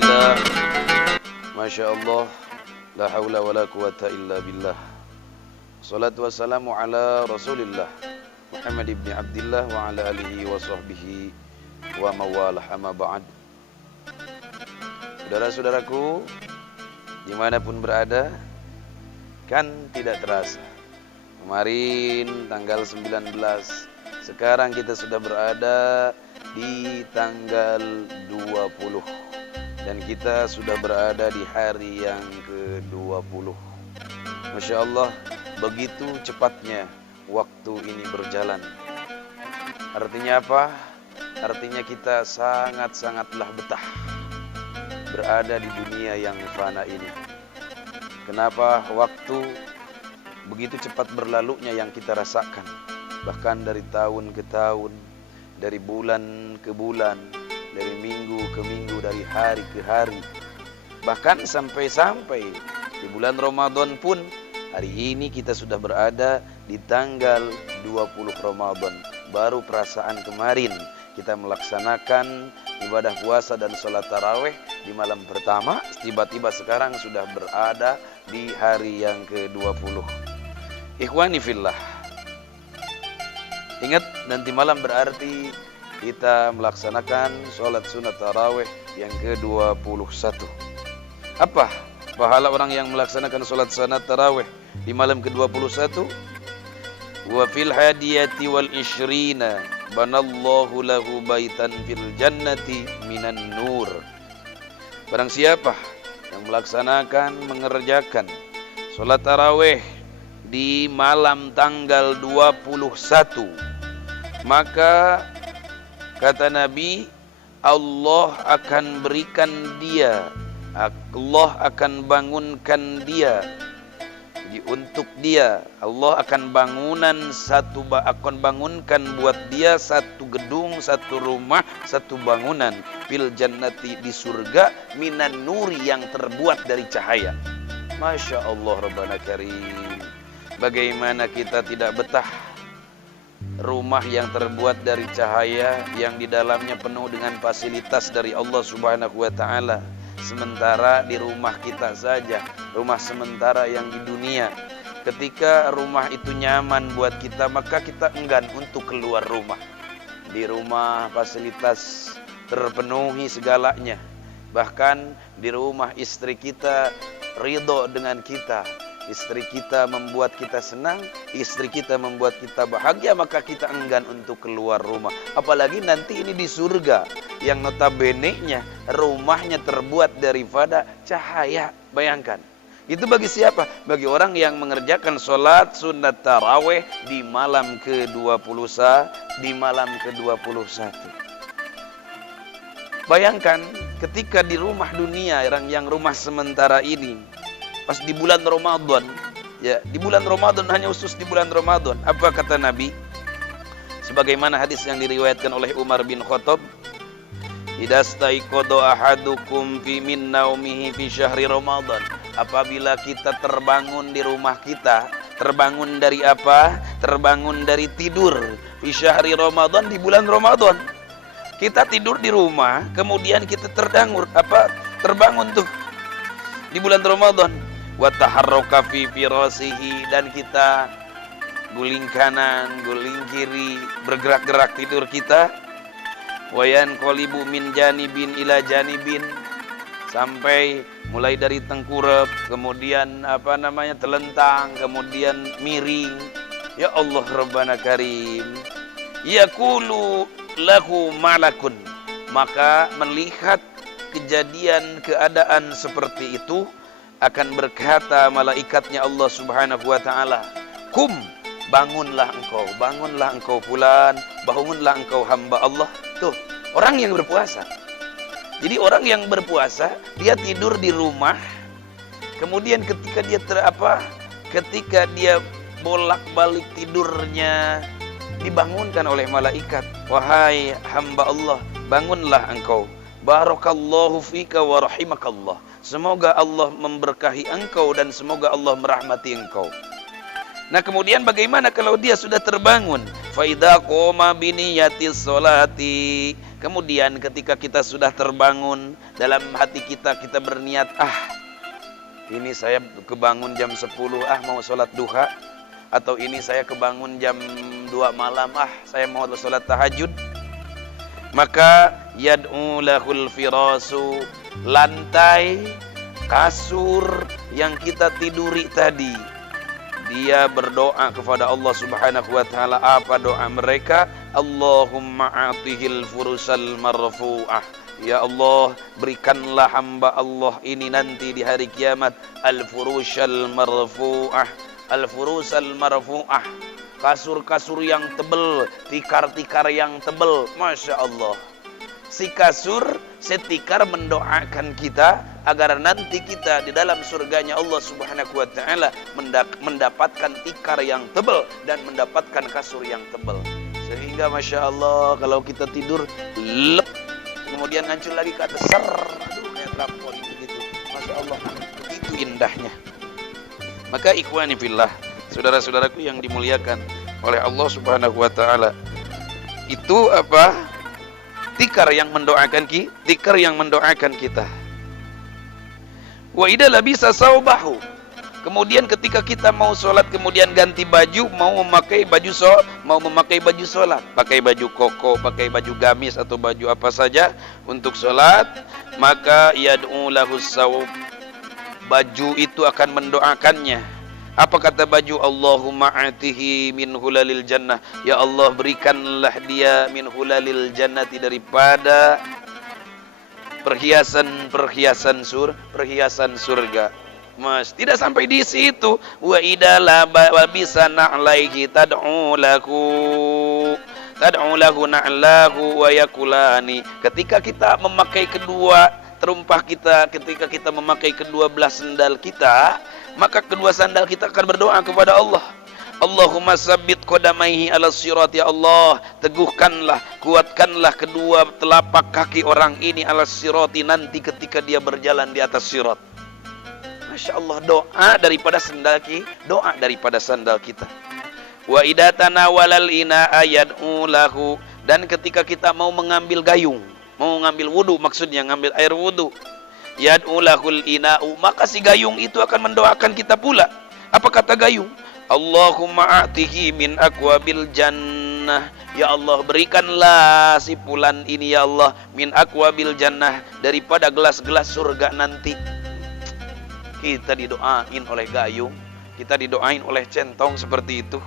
Bismillah, Masya Allah, la hawla wa la quwata illa billah. Salatu wassalamu ala Rasulillah Muhammad ibn Abdillah wa ala alihi wa sahbihi wa mawalah, amma ba'd. Saudara-saudaraku, dimanapun berada, kan tidak terasa kemarin tanggal 19, sekarang kita sudah berada di tanggal 20, dan kita sudah berada di hari yang ke-20. Masya Allah, begitu cepatnya waktu ini berjalan. Artinya apa? Artinya kita sangat-sangatlah betah berada di dunia yang fana ini. Kenapa waktu begitu cepat berlalunya yang kita rasakan? Bahkan dari tahun ke tahun, dari bulan ke bulan, dari minggu ke minggu, dari hari ke hari. Bahkan sampai-sampai di bulan Ramadan pun, hari ini kita sudah berada di tanggal 20 Ramadan. Baru perasaan kemarin kita melaksanakan ibadah puasa dan sholat taraweh di malam pertama, tiba-tiba sekarang sudah berada di hari yang ke-20. Ikhwani fillah, ingat nanti malam berarti kita melaksanakan sholat sunat taraweh yang ke-21. Apa pahala orang yang melaksanakan sholat sunat taraweh di malam ke-21? Wa fil hadiyati wal ishrina banallahu lahu baitan fil jannati minan nur. Barang siapa yang melaksanakan, mengerjakan sholat taraweh di malam tanggal 21, maka kata Nabi, Allah akan berikan dia, Allah akan bangunkan dia, untuk dia Allah akan akan bangunkan buat dia satu gedung, satu rumah, satu bangunan fil jannati, di surga, minan nuri, yang terbuat dari cahaya. Masya Allah Rabbana Karim. Bagaimana kita tidak betah rumah yang terbuat dari cahaya, yang di dalamnya penuh dengan fasilitas dari Allah Subhanahu wa ta'ala. Sementara di rumah kita saja, rumah sementara yang di dunia, ketika rumah itu nyaman buat kita, maka kita enggan untuk keluar rumah. Di rumah fasilitas terpenuhi segalanya. Bahkan di rumah istri kita ridho dengan kita, istri kita membuat kita senang, istri kita membuat kita bahagia, maka kita enggan untuk keluar rumah. Apalagi nanti ini di surga, yang notabene-nya rumahnya terbuat daripada cahaya. Bayangkan, itu bagi siapa? Bagi orang yang mengerjakan sholat sunat taraweh di malam ke-20, di malam ke-21. Bayangkan ketika di rumah dunia, yang rumah sementara ini, pas di bulan Ramadan, ya, di bulan Ramadan, hanya khusus di bulan Ramadan, apa kata Nabi? Sebagaimana hadis yang diriwayatkan oleh Umar bin Khattab, idza staiqadha ahadukum fi min naumihi fi syahri Ramadan. Apabila kita terbangun di rumah kita, terbangun dari apa? Terbangun dari tidur fi syahri Ramadan, di bulan Ramadan. Kita tidur di rumah, kemudian kita terbangun tuh di bulan Ramadan. Wa taharraka fi firasihi, dan kita guling kanan, guling kiri, bergerak-gerak tidur kita. Wayan qalibu min janibin ila janibin, sampai mulai dari tengkurap, kemudian telentang, kemudian miring. Ya Allah Rabbana Karim. Yaqulu lahu malakun, maka melihat kejadian keadaan seperti itu akan berkata malaikatnya Allah Subhanahu wa ta'ala, kum, bangunlah engkau fulan, bangunlah engkau hamba Allah. Tuh, orang yang berpuasa. Jadi orang yang berpuasa, dia tidur di rumah, kemudian ketika dia bolak-balik tidurnya, dibangunkan oleh malaikat. Wahai hamba Allah, bangunlah engkau. Barakallahu fika wa rahimakallah. Semoga Allah memberkahi engkau dan semoga Allah merahmati engkau. Nah, kemudian bagaimana kalau dia sudah terbangun? Fa idza qoma bi niyatis sholati, kemudian ketika kita sudah terbangun, dalam hati kita berniat, ini saya kebangun jam 10, mau sholat duha. Atau ini saya kebangun jam 2 malam, saya mau sholat tahajud. Maka yad'u lahul firasu, lantai, kasur yang kita tiduri tadi, dia berdoa kepada Allah Subhanahu wa ta'ala. Apa doa mereka? Allahumma atihil furusal marfu'ah. Ya Allah, berikanlah hamba Allah ini nanti di hari kiamat al-furushal marfu'ah. Al-furusal marfu'ah, kasur-kasur yang tebal, tikar-tikar yang tebal. Masya Allah. Si kasur, si tikar mendoakan kita agar nanti kita di dalam surganya Allah Subhanahu wa ta'ala mendapatkan tikar yang tebal dan mendapatkan kasur yang tebal. Sehingga Masya Allah, kalau kita tidur lep, kemudian ngancur lagi ke atas, kayak trampolin begitu. Masya Allah, begitu indahnya. Maka ikhwani fillah, saudara-saudaraku yang dimuliakan oleh Allah Subhanahu wa ta'ala, itu apa? Tikar yang mendoakan kita. Wa idza labisa saubahu, kemudian ketika kita mau sholat, kemudian ganti baju, mau memakai baju sholat, pakai baju koko, pakai baju gamis atau baju apa saja untuk sholat, maka yad'u lahus saub, baju itu akan mendoakannya. Apa kata baju? Allahumma atihi min hulalil jannah. Ya Allah, berikanlah dia min hulalil jannati, daripada perhiasan surga. Mas, tidak sampai di situ. Wa idza labisa na'laihi tad'u lahu na'lahu wa yakulani. Ketika kita memakai ketika kita memakai kedua belah sandal kita, maka kedua sandal kita akan berdoa kepada Allah. Allahumma sabbit qadamaihi ala sirat. Ya Allah, teguhkanlah, kuatkanlah kedua telapak kaki orang ini ala sirati, nanti ketika dia berjalan di atas sirat. Masya Allah, doa daripada sandal kita. Wa idza tanawalal ina'a yad'u lahu, dan ketika kita mau mengambil gayung, mau ngambil wudu, maksudnya ngambil air wudu, yad'u lahul ina'u, maka si gayung itu akan mendoakan kita pula. Apa kata gayung? Allahumma a'tihi min akwabil jannah. Ya Allah, berikanlah si fulan ini ya Allah min akwabil jannah, daripada gelas-gelas surga nanti. Kita didoain oleh gayung, kita didoain oleh centong seperti itu.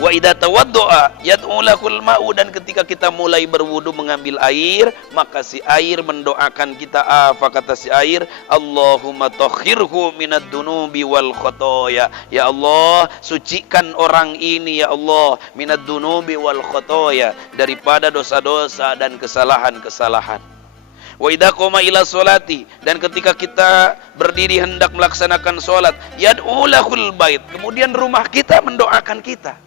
Wa idza tawaddoa yad'u lahul ma'u, dan ketika kita mulai berwudu mengambil air, maka si air mendoakan kita. Apa kata si air? Allahumma tahhirhu minad dunubi wal khotoya. Ya Allah, sucikan orang ini ya Allah minad dunubi wal khotoya, daripada dosa-dosa dan kesalahan-kesalahan. Wa idza qoma ila sholati, dan ketika kita berdiri hendak melaksanakan sholat, yad'u lahul bait, kemudian rumah kita mendoakan kita.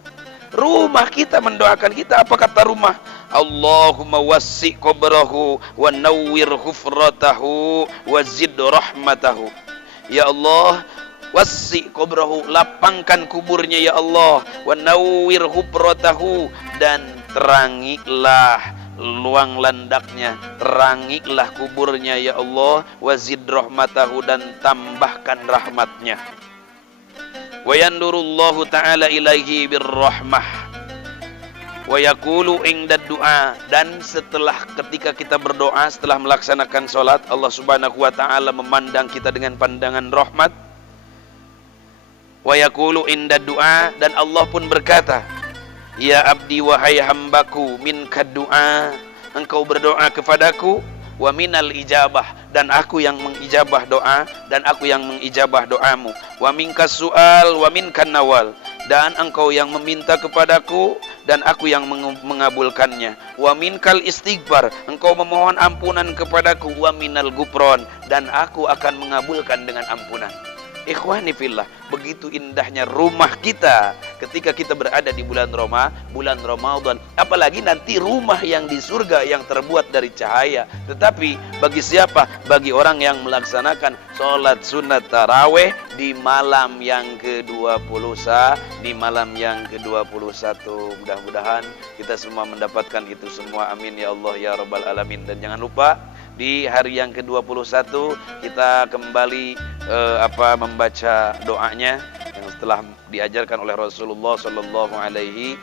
Rumah kita mendoakan kita. Apa kata rumah? Allahumma wassi' qabrahu wa nawwir hufratahu wa zid rahmatahu. Ya Allah, wassi' qabrahu, lapangkan kuburnya ya Allah, wa nawwir hufratahu, dan terangilah luang landaknya, terangilah kuburnya ya Allah, wa zid rahmatahu, dan tambahkan rahmatnya. Wa yandurullahu ta'ala ilaihi birrahmah wa yaqulu inda du'a, dan ketika kita berdoa, setelah melaksanakan sholat, Allah Subhanahu wa ta'ala memandang kita dengan pandangan rahmat. Wa yaqulu inda du'a, dan Allah pun berkata, ya abdi, wahai hambaku, minka du'a, engkau berdoa kepadaku, wa minal ijabah, dan aku yang mengijabah doa, dan aku yang mengijabah doamu. Wa minkas su'al wa minkan nawal, dan engkau yang meminta kepadaku, dan aku yang mengabulkannya. Wa minkal istighfar, engkau memohon ampunan kepadaku. Wa minal gufron, dan aku akan mengabulkan dengan ampunan. Ikhwani fillah, begitu indahnya rumah kita ketika kita berada di bulan Ramadan. Apalagi nanti rumah yang di surga yang terbuat dari cahaya. Tetapi bagi siapa? Bagi orang yang melaksanakan sholat sunat taraweh di malam yang ke-20, di malam yang ke-21. Mudah-mudahan kita semua mendapatkan itu semua. Amin ya Allah ya Rabbal Alamin. Dan jangan lupa di hari yang ke-21 kita kembali membaca doanya yang setelah diajarkan oleh Rasulullah sallallahu alaihi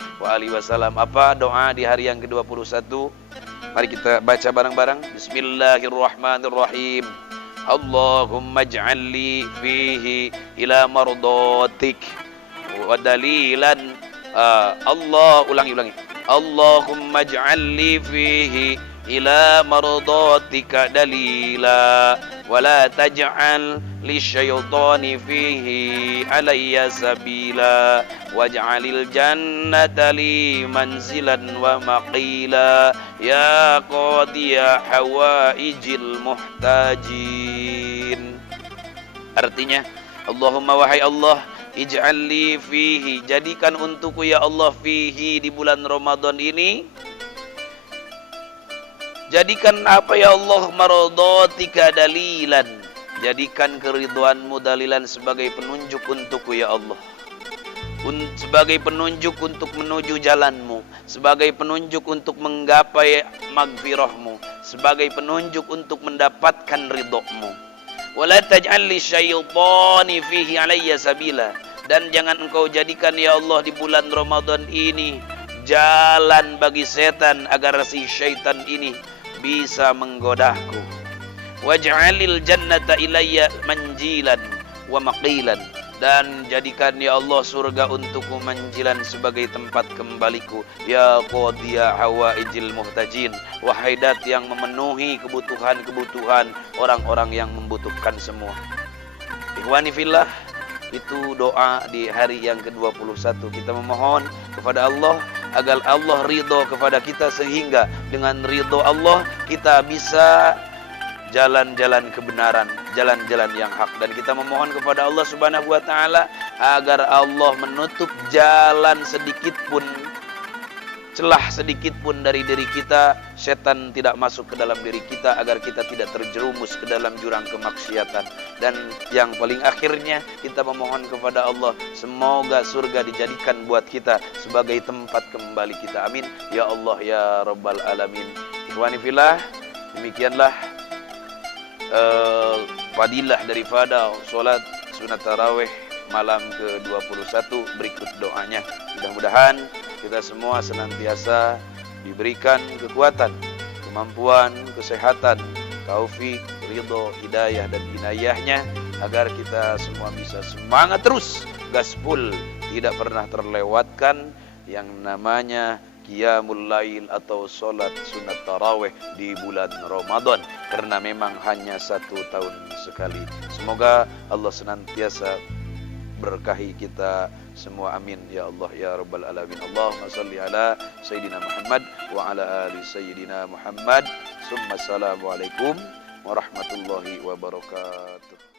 wasallam. Apa doa di hari yang ke-21? Mari kita baca bareng-bareng. Bismillahirrahmanirrahim. Allahumma ij'alli fihi ila mardatik wa dalilan. Ulangi. Allahumma ij'alli fihi ila mardatika dalila wa la taj'al lisyaitani fihi alayya sabila waj'alil jannata li manzilan wa maqila ya qadiya hawaijil muhtajin. Artinya, Allahumma wahai Allah, ij'alli fihi, jadikan untukku ya Allah, fihi di bulan Ramadan ini, jadikan apa ya Allah, maradatika dalilan, jadikan keridhaanmu dalilan sebagai penunjuk untukku ya Allah, sebagai penunjuk untuk menuju jalanmu, sebagai penunjuk untuk menggapai magfirahmu, sebagai penunjuk untuk mendapatkan ridhomu. Wala taj'al lisyaitani fihi alayya sabila, dan jangan engkau jadikan ya Allah di bulan Ramadan ini jalan bagi setan agar si syaitan ini bisa menggodaku. Waj'alil jannata ilayya manjilan wa maqilan, dan jadikan ya Allah surga untukku manjilan sebagai tempat kembaliku. Ya qadiya hawaijil muhtajin, wahai dat yang memenuhi kebutuhan-kebutuhan orang-orang yang membutuhkan semua. Ikhwani fillah, itu doa di hari yang ke-21. Kita memohon kepada Allah agar Allah ridho kepada kita, sehingga dengan ridho Allah kita bisa jalan-jalan kebenaran, jalan-jalan yang hak. Dan kita memohon kepada Allah Subhanahu wa taala agar Allah menutup jalan sedikit pun, celah sedikit pun dari diri kita, setan tidak masuk ke dalam diri kita, agar kita tidak terjerumus ke dalam jurang kemaksiatan. Dan yang paling akhirnya kita memohon kepada Allah, semoga surga dijadikan buat kita sebagai tempat kembali kita. Amin ya Allah ya Rabbal Alamin. Ikhwani fillah, demikianlah fadilah daripada solat sunat tarawih malam ke-21. Berikut doanya. Mudah-mudahan kita semua senantiasa diberikan kekuatan, kemampuan, kesehatan, taufik, ridho, hidayah dan inayahnya, agar kita semua bisa semangat terus, gaspol, tidak pernah terlewatkan yang namanya qiyamul lail atau solat sunat tarawih di bulan Ramadan, karena memang hanya 1 tahun sekali. Semoga Allah senantiasa berkahi kita semua. Amin ya Allah ya Rabbal Alamin. Allahumma salli ala Sayyidina Muhammad wa ala ali Sayyidina Muhammad. Summa assalamualaikum warahmatullahi wabarakatuh.